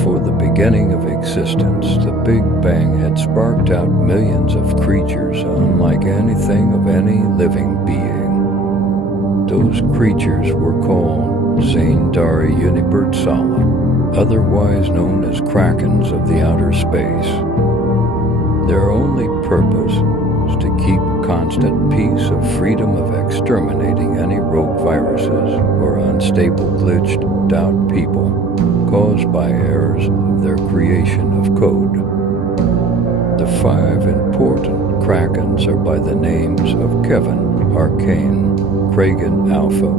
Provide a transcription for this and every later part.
Before the beginning of existence, the Big Bang had sparked out millions of creatures unlike anything of any living being. Those creatures were called Zaindari Universala, otherwise known as Krakens of the outer space. Their only purpose was to keep constant peace of freedom of exterminating any rogue viruses or unstable glitched out people caused by errors of their creation of code. The 5 important Krakens are by the names of Kevin, Arcane, Kragan, Alpha,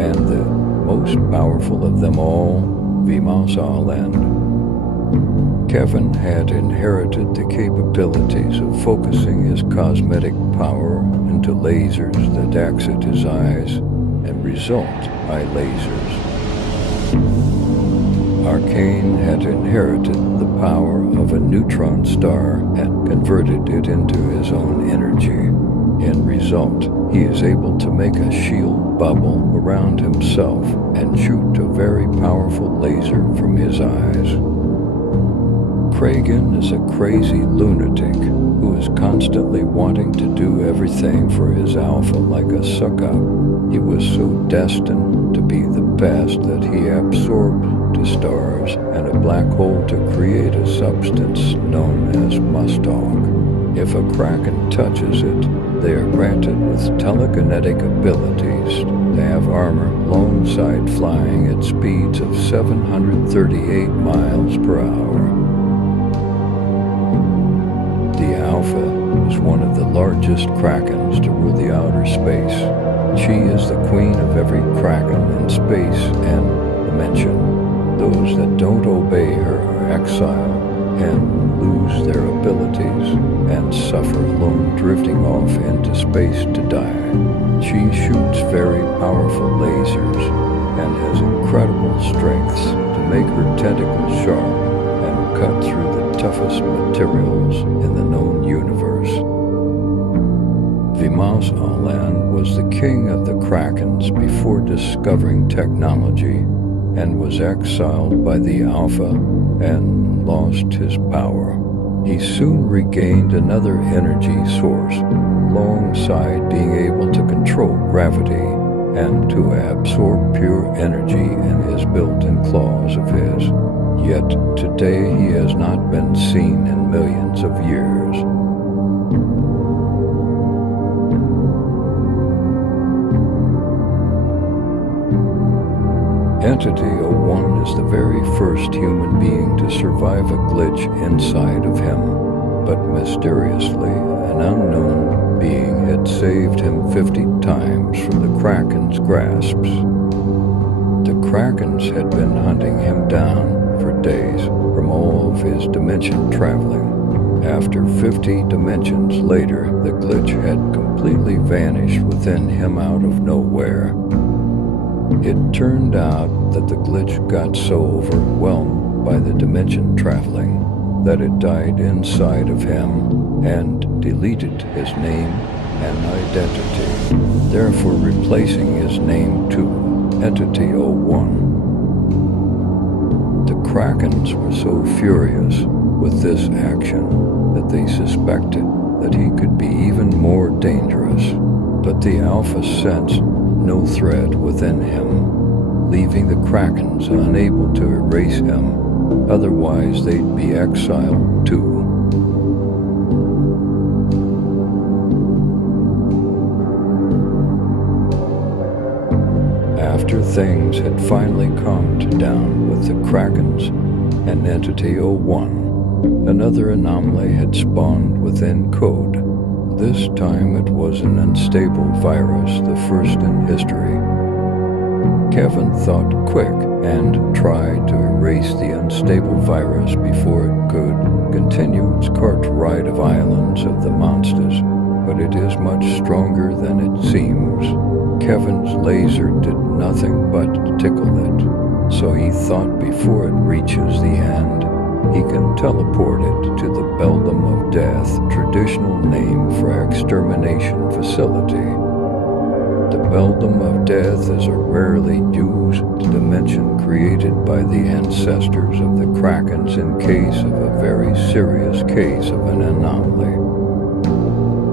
and the most powerful of them all, Vimas Aland. Kevin had inherited the capabilities of focusing his cosmetic power into lasers that exit his eyes and result eye lasers. Arcane had inherited the power of a neutron star and converted it into his own energy. In result, he is able to make a shield bubble around himself and shoot a very powerful laser from his eyes. Kragan is a crazy lunatic who is constantly wanting to do everything for his alpha like a suck-up. He was so destined to be the best that he absorbed the stars and a black hole to create a substance known as Mustog. If a Kraken touches it, they are granted with telekinetic abilities. They have armor alongside flying at speeds of 738 miles per hour. The Alpha is one of the largest Krakens to rule the outer space. She is the queen of every Kraken in space and dimension. Those that don't obey her are exiled and lose their abilities and suffer alone, drifting off into space to die. She shoots very powerful lasers and has incredible strengths to make her tentacles sharp and cut through the toughest materials in the known universe. Vimas Aland was the king of the Krakens before discovering technology and was exiled by the Alpha and lost his power. He soon regained another energy source alongside being able to control gravity and to absorb pure energy in his built-in claws of his. Yet today he has not been seen in millions of years. Entity 01 is the very first human being to survive a glitch inside of him, but mysteriously an unknown being had saved him 50 times from the Kraken's grasps. The Krakens had been hunting him down for days from all of his dimension traveling. After 50 dimensions later, the glitch had completely vanished within him out of nowhere. It turned out that the glitch got so overwhelmed by the dimension traveling that it died inside of him and deleted his name and identity, therefore replacing his name to Entity 01. The Krakens were so furious with this action that they suspected that he could be even more dangerous, but the Alpha sensed no threat within him, leaving the Krakens unable to erase him, otherwise they'd be exiled too. After things had finally calmed down with the Krakens and Entity 01, another anomaly had spawned within Code. This time it was an unstable virus, the first in history. Kevin thought quick and tried to erase the unstable virus before it could continue its cart ride of islands of the monsters, but it is much stronger than it seems. Kevin's laser did nothing but tickle it, so he thought before it reaches the end, he can teleport it to the Beldam of Death, traditional name for extermination facility. The Beldam of Death is a rarely used dimension created by the ancestors of the Krakens in case of a very serious case of an anomaly.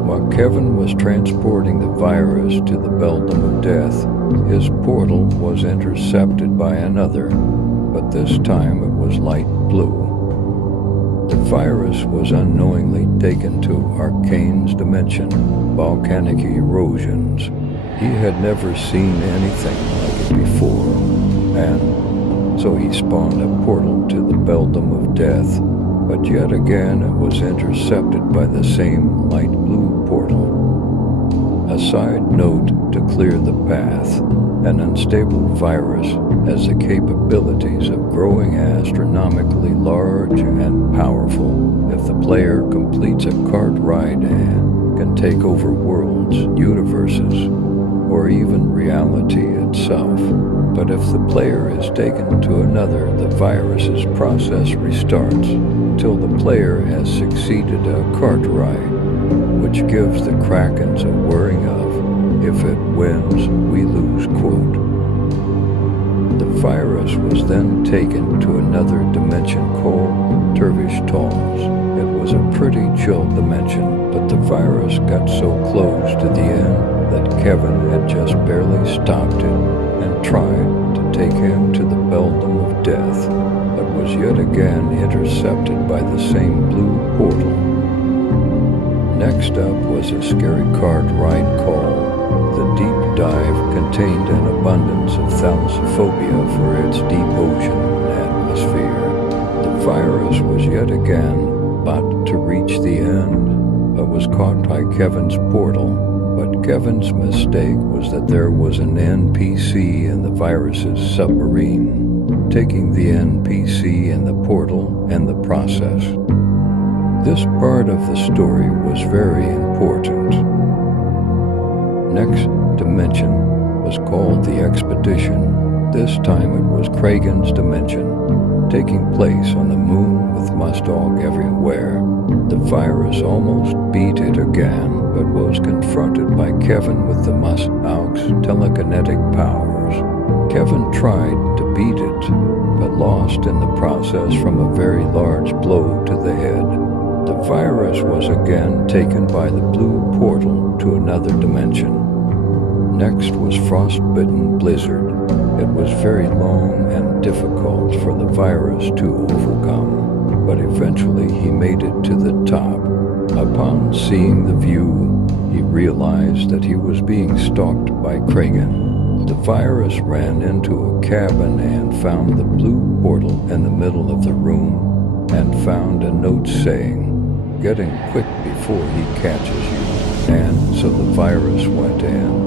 While Kevin was transporting the virus to the Beldam of Death, his portal was intercepted by another, but this time it was light blue. The virus was unknowingly taken to Arcane's dimension, volcanic erosions. He had never seen anything like it before, and so he spawned a portal to the Beldam of Death, but yet again it was intercepted by the same light blue portal. A side note to clear the path: an unstable virus has the capabilities of growing astronomically large and powerful. If the player completes a cart ride and can take over worlds, universes, or even reality itself. But if the player is taken to another, the virus's process restarts until the player has succeeded a cart ride, which gives the Krakens a whirring of, "If it wins, we lose," quote. The virus was then taken to another dimension called Turvish Talls. It was a pretty chill dimension, but the virus got so close to the end that Kevin had just barely stopped it and tried to take him to the Beldam of Death, but was yet again intercepted by the same blue portal. Next up was a scary cart ride called The Deep Dive. Contained an abundance of thalassophobia for its deep ocean atmosphere. The virus was yet again about to reach the end, but was caught by Kevin's portal. But Kevin's mistake was that there was an NPC in the virus's submarine, taking the NPC in the portal and the process. This part of the story was very important. Next dimension was called the Expedition. This time it was Kragen's dimension, taking place on the moon with Mustog everywhere. The virus almost beat it again, but was confronted by Kevin with the Mustog's telekinetic powers. Kevin tried to beat it, but lost in the process from a very large blow to the head. The virus was again taken by the blue portal to another dimension. Next was Frostbitten Blizzard. It was very long and difficult for the virus to overcome, but eventually he made it to the top. Upon seeing the view, he realized that he was being stalked by Kragen. The virus ran into a cabin and found the blue portal in the middle of the room, and found a note saying, "Getting quick before he catches you," and so the virus went in.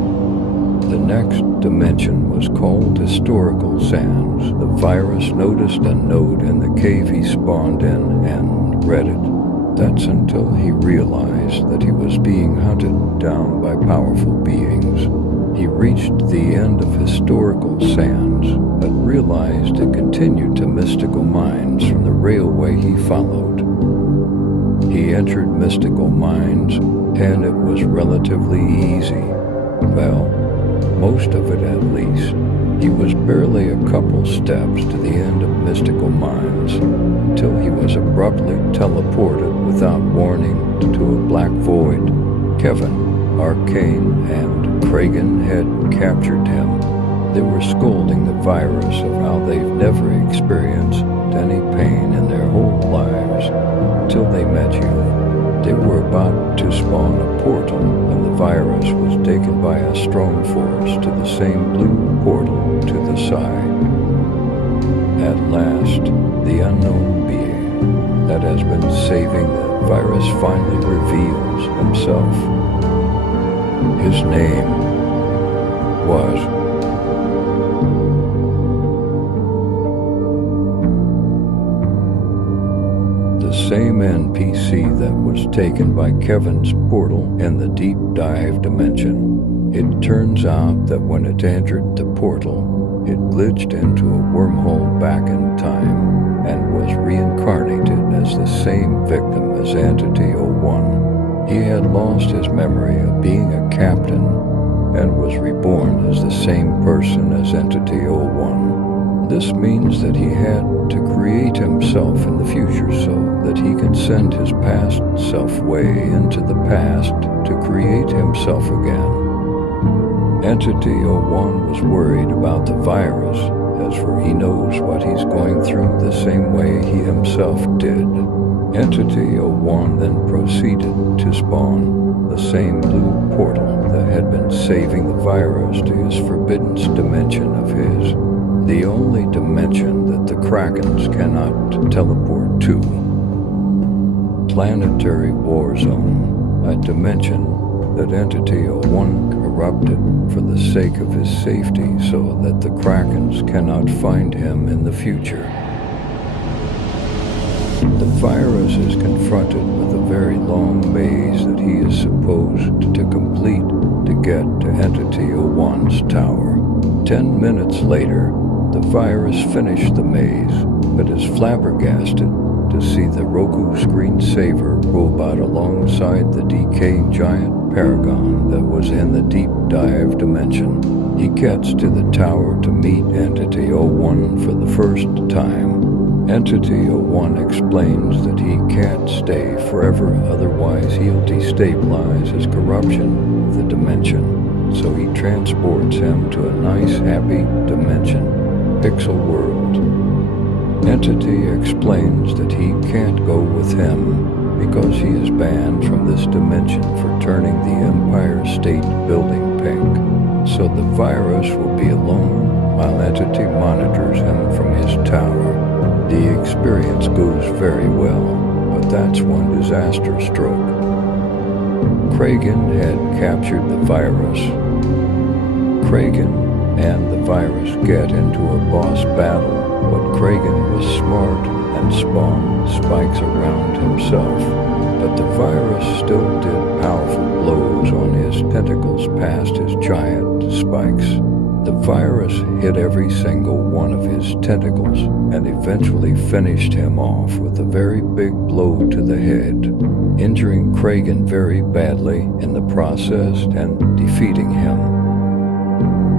The next dimension was called Historical Sands. The virus noticed a note in the cave he spawned in and read it. That's until he realized that he was being hunted down by powerful beings. He reached the end of Historical Sands, but realized it continued to Mystical Mines from the railway he followed. He entered Mystical Mines, and it was relatively easy. Well, most of it at least. He was barely a couple steps to the end of Mystical Mines until he was abruptly teleported without warning to a black void. Kevin, Arcane, and Kragen had captured him. They were scolding the virus of how they've never experienced any pain in their whole lives until they met you. They were about to spawn a portal, and the virus was taken by a strong force to the same blue portal to the side. At last, the unknown being that has been saving the virus finally reveals himself. His name was the same NPC that was taken by Kevin's portal in the Deep Dive dimension. It turns out that when it entered the portal, it glitched into a wormhole back in time and was reincarnated as the same victim as Entity 01. He had lost his memory of being a captain and was reborn as the same person as Entity 01. This means that he had to create himself in the future so that he can send his past self way into the past to create himself again. Entity 01 was worried about the virus, as for he knows what he's going through the same way he himself did. Entity 01 then proceeded to spawn the same blue portal that had been saving the virus to his forbidden dimension of his, the only dimension that the Krakens cannot teleport to. Planetary War Zone, a dimension that Entity 01 corrupted for the sake of his safety so that the Krakens cannot find him in the future. The virus is confronted with a very long maze that he is supposed to complete to get to Entity 01's tower. 10 minutes later, the virus finished the maze, but is flabbergasted to see the Roku screensaver robot alongside the decaying giant Paragon that was in the deep dive dimension. He gets to the tower to meet Entity 01 for the first time. Entity 01 explains that he can't stay forever, otherwise he'll destabilize his corruption of the dimension. So he transports him to a nice, happy dimension, Pixel World. Entity explains that he can't go with him because he is banned from this dimension for turning the Empire State Building pink. So the virus will be alone while Entity monitors him from his tower. The experience goes very well, but that's when disaster struck. Kragen had captured the virus. Kragen and the virus get into a boss battle, but Kragen was smart and spawned spikes around himself. But the virus still did powerful blows on his tentacles past his giant spikes. The virus hit every single one of his tentacles and eventually finished him off with a very big blow to the head, injuring Kragen very badly in the process and defeating him.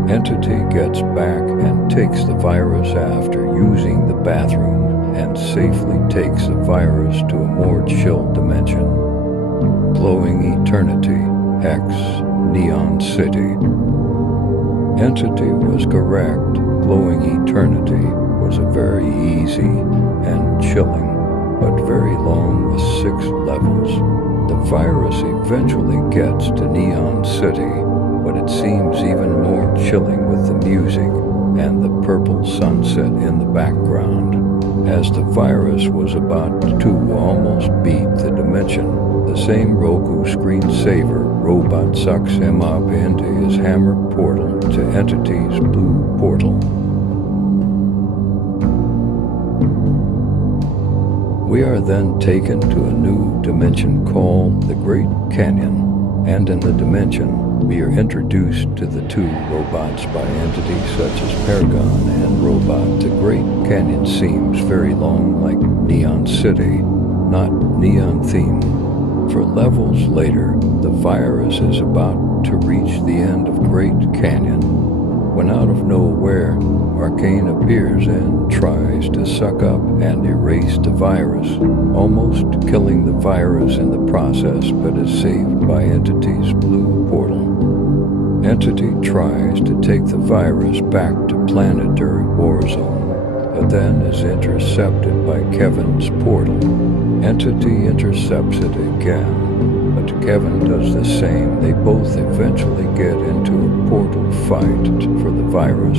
Entity gets back and takes the virus after using the bathroom and safely takes the virus to a more chill dimension. Glowing Eternity, X, Neon City. Entity was correct. Glowing Eternity was a very easy and chilling, but very long with 6 levels. The virus eventually gets to Neon City, but it seems even more chilling with the music and the purple sunset in the background. As the virus was about to almost beat the dimension, the same Roku screensaver robot sucks him up into his hammer portal to Entity's blue portal. We are then taken to a new dimension called the Great Canyon, and in the dimension, we are introduced to the 2 robots by entities such as Paragon and Robot. The Great Canyon seems very long like Neon City, not Neon Theme. For levels later, the virus is about to reach the end of Great Canyon, when out of nowhere, Arcane appears and tries to suck up and erase the virus, almost killing the virus in the process, but is saved by Entity's blue portal. Entity tries to take the virus back to Planetary War Zone, but then is intercepted by Kevin's portal. Entity intercepts it again, but Kevin does the same. They both eventually get into a portal fight for the virus,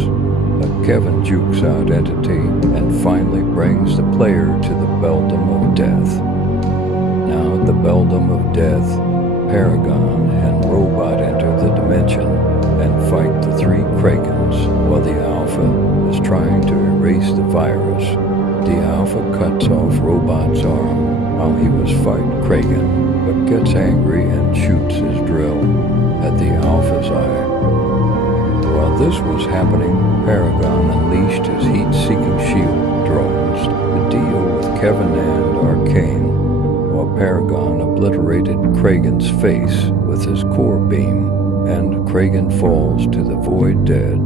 but Kevin jukes out Entity and finally brings the player to the Beldam of Death. Now at the Beldam of Death, Paragon and Robot enter the dimension and fight the 3 Krakens, while the Alpha is trying to erase the virus. The Alpha cuts off Robot's arm while he was fighting Kragen, but gets angry and shoots his drill at the Alpha's eye. While this was happening, Paragon unleashed his heat-seeking shield drones to deal with Kevin and Arcane, while Paragon obliterated Kragen's face with his core beam and Kragan falls to the void dead.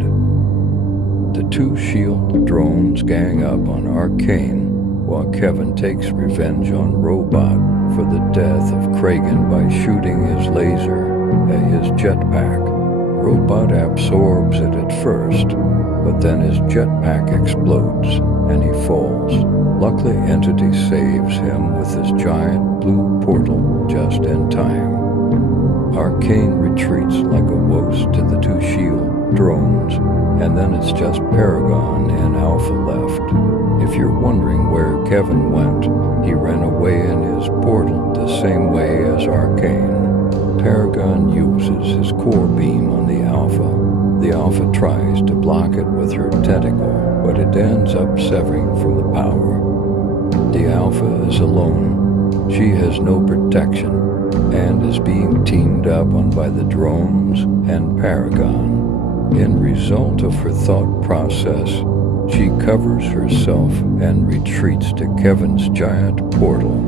The two S.H.I.E.L.D. drones gang up on Arcane, while Kevin takes revenge on Robot for the death of Kragan by shooting his laser at his jetpack. Robot absorbs it at first, but then his jetpack explodes and he falls. Luckily, Entity saves him with his giant blue portal just in time. Arcane retreats like a wuss to the two S.H.I.E.L.D. drones, and then it's just Paragon and Alpha left. If you're wondering where Kevin went, he ran away in his portal the same way as Arcane. Paragon uses his core beam on the Alpha. The Alpha tries to block it with her tentacle, but it ends up severing from the power. The Alpha is alone. She has no protection and is being teamed up on by the drones and Paragon. In result of her thought process, she covers herself and retreats to Kevin's giant portal.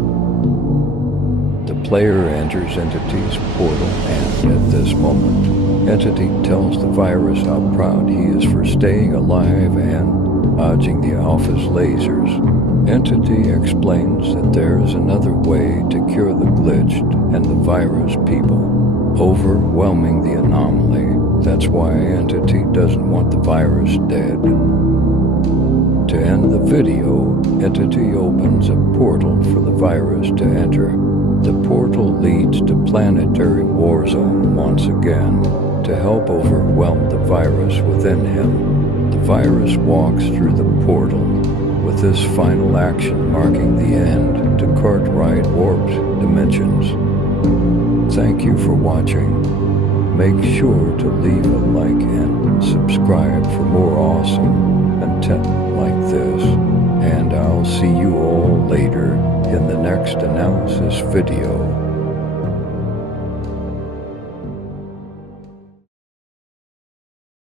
The player enters Entity's portal, and at this moment, Entity tells the virus how proud he is for staying alive and dodging the Alpha's lasers. Entity explains that there is another way to cure the glitched and the virus people, overwhelming the anomaly. That's why Entity doesn't want the virus dead. To end the video, Entity opens a portal for the virus to enter. The portal leads to Planetary Warzone once again to help overwhelm the virus within him. The virus walks through the portal, with this final action marking the end to Cartwright Warped Dimensions. Thank you for watching. Make sure to leave a like and subscribe for more awesome content like this. And I'll see you all later in the next analysis video.